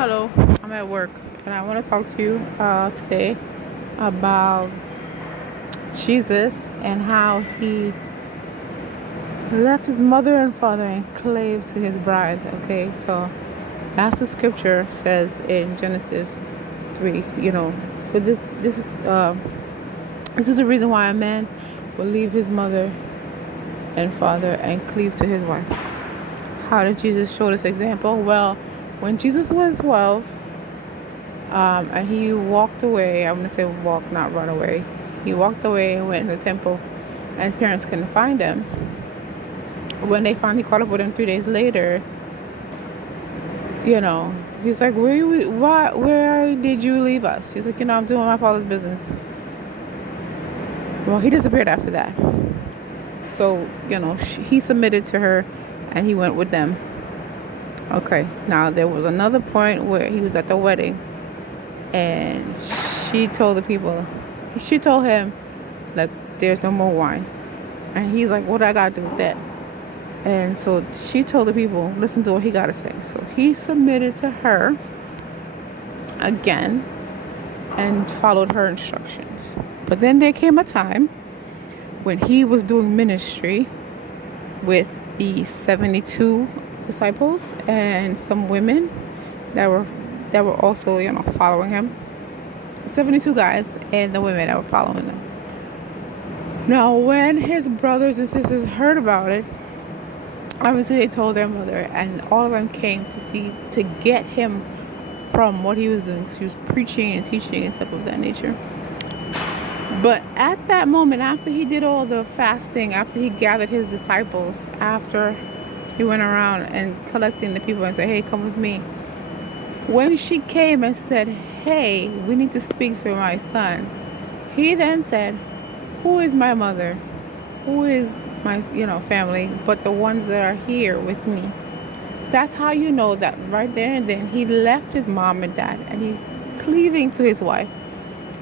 Hello, I'm at work and I want to talk to you today about Jesus and how he left his mother and father and clave to his bride. Okay, so that's the scripture says in Genesis 3. For this is the reason why a man will leave his mother and father and cleave to his wife. How did Jesus show this example? Well, when Jesus was 12, and he walked away. I'm going to say walk, not run away. He walked away and went in the temple, and his parents couldn't find him. When they finally caught up with him 3 days later, he's like, where did you leave us? He's like, I'm doing my father's business. Well, he disappeared after that. So, he submitted to her and he went with them. Okay, now there was another point where he was at the wedding and she told him, like, there's no more wine. And he's like, what do I got to do with that? And so she told the people, listen to what he got to say. So he submitted to her again and followed her instructions. But then there came a time when he was doing ministry with the 72 disciples and some women that were also, following him. 72 guys and the women that were following him. Now, when his brothers and sisters heard about it, obviously they told their mother, and all of them came to get him from what he was doing, because he was preaching and teaching and stuff of that nature. But at that moment, after he did all the fasting, after he gathered his disciples, after he went around and collecting the people and said, hey, come with me. When she came and said, hey, we need to speak to my son, he then said, who is my mother? Who is my, family, but the ones that are here with me? That's how you know that right there and then he left his mom and dad and he's cleaving to his wife,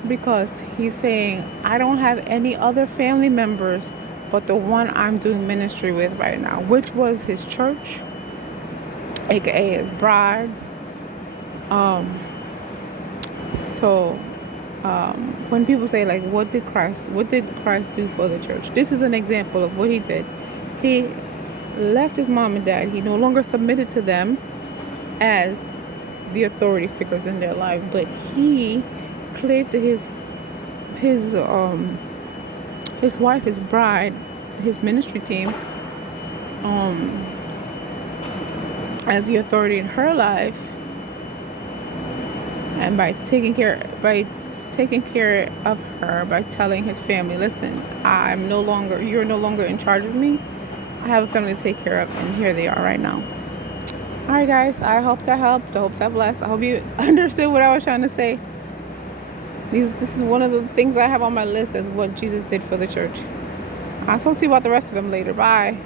because he's saying, I don't have any other family members but the one I'm doing ministry with right now, which was his church, aka his bride. When people say, like, what did Christ do for the church? This is an example of what he did. He left his mom and dad. He no longer submitted to them as the authority figures in their life, but he clave to his wife, his bride, his ministry team, as the authority in her life. And by taking care of her, by telling his family, listen, you're no longer in charge of me. I have a family to take care of, and here they are right now. All right, guys, I hope that helped. I hope that blessed. I hope you understood what I was trying to say. This is one of the things I have on my list as what Jesus did for the church. I'll talk to you about the rest of them later. Bye.